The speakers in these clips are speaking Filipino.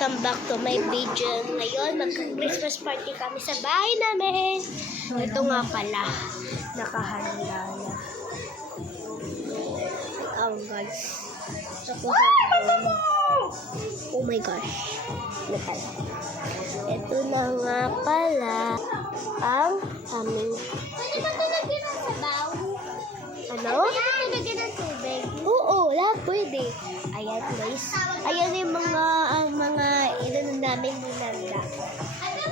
Welcome back to my video. Ngayon, mag-Christmas party kami sa bahay namin. Ito nga pala, nakahanda na. Oh guys, nakahanda. Oh my gosh. Ito na nga pala ang aming... Pwede ba talagyan ng sabaw? Ano? Pwede ba talagyan ng tubig? Oo, lahat pwede. Ayan guys. Ayan yung mga ilan namin ninanda.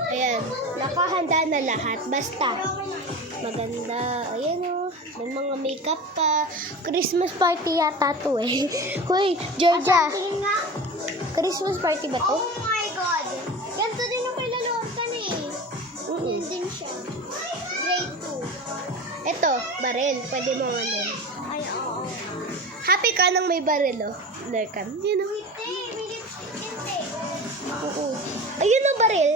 Ayan, nakahanda na lahat. Basta, maganda. Ayan o, may mga makeup pa. Christmas party yata to eh. Hoy, Georgia. Tingin nga. Christmas party ba to? Oh my God. Ganito din yung kay Lalotan eh. Yun din siya. Grade 2. Ito, baril. Pwede mo ano. Ay, oo. Happy ka nang may baril oh. Lerkan. Yun o. Hindi. Oo. Ayun ang baril.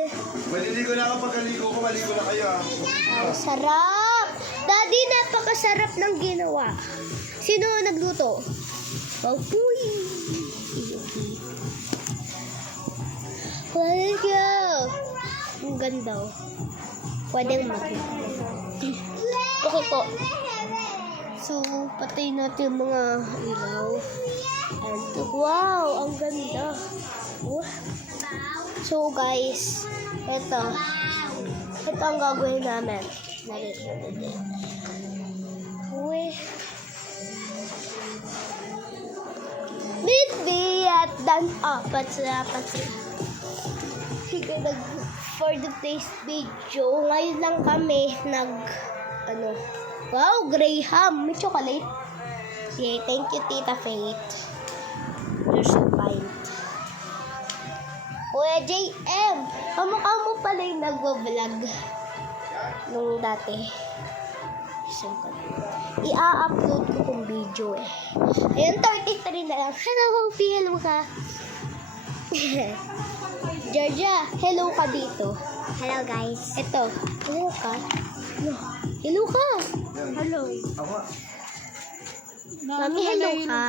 Maliligo na ako pagkaligo ko, maligo na kayo ah. Ang sarap! Daddy, napakasarap ng ginawa. Sino nagluto? Wow, puy! Let's go! Ang ganda oh. Pwedeng mag- Okay po. So, patay natin yung mga ilaw. And, wow! Ang ganda. Oh. So, guys, ito ang gagawin namin. Uy. Baby at dan sila. Sige, for the taste video. Ngayon lang kami wow, Graham. May chocolate. Yeah, thank you, Tita Faith. You're so kind. Kuya JM, kamukha mo pala yung nagbablog nung dati. So, i-upload ko kung video eh. Ayun, 33 na lang. Hello, hello ka. Georgia, hello ka dito. Hello guys. Ito, hello ka. No, hello ka. Hello. Ako Mami, hello ka.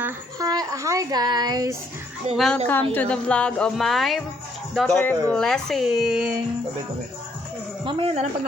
Hi guys. Hello Welcome to kayo. the vlog of my daughter Daughter. Blessing. tabi. Mamaya na lang pag